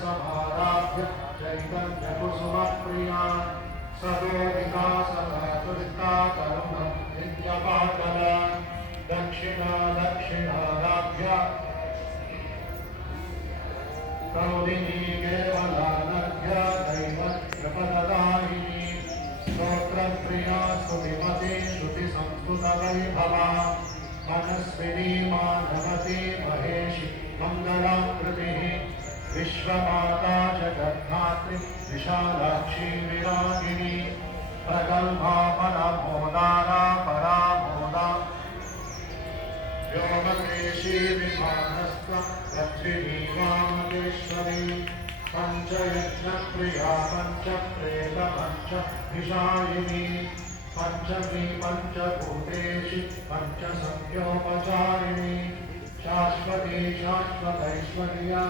समाराध्य चैतन्यकुसुमप्रिया सदोदिता सदातुरिता तरुणं नित्यपाटल दक्षिणा दक्षिणाराध्या कौलिनी केवलानघ्या दैवत्रपददायिनी स्तोत्रप्रिया स्तुतिमती श्रुतिसंस्कृतवैभवा मनस्विनी माधवती महेशी मङ्गलाकृतिः विश्वमाता जगद्धात्री विशालाक्षी विरागिणी प्रगल्भा परमोदारा परामोदा व्योमकेशी विभानस्त्वं पृथिवी वामकेश्वरी पञ्चयज्ञप्रिया पञ्चप्रेत पञ्चभिषायिनी पञ्चमी पञ्चभूतेषु पञ्चसंख्योपचारिणी शाश्वती शाश्वतैश्वर्या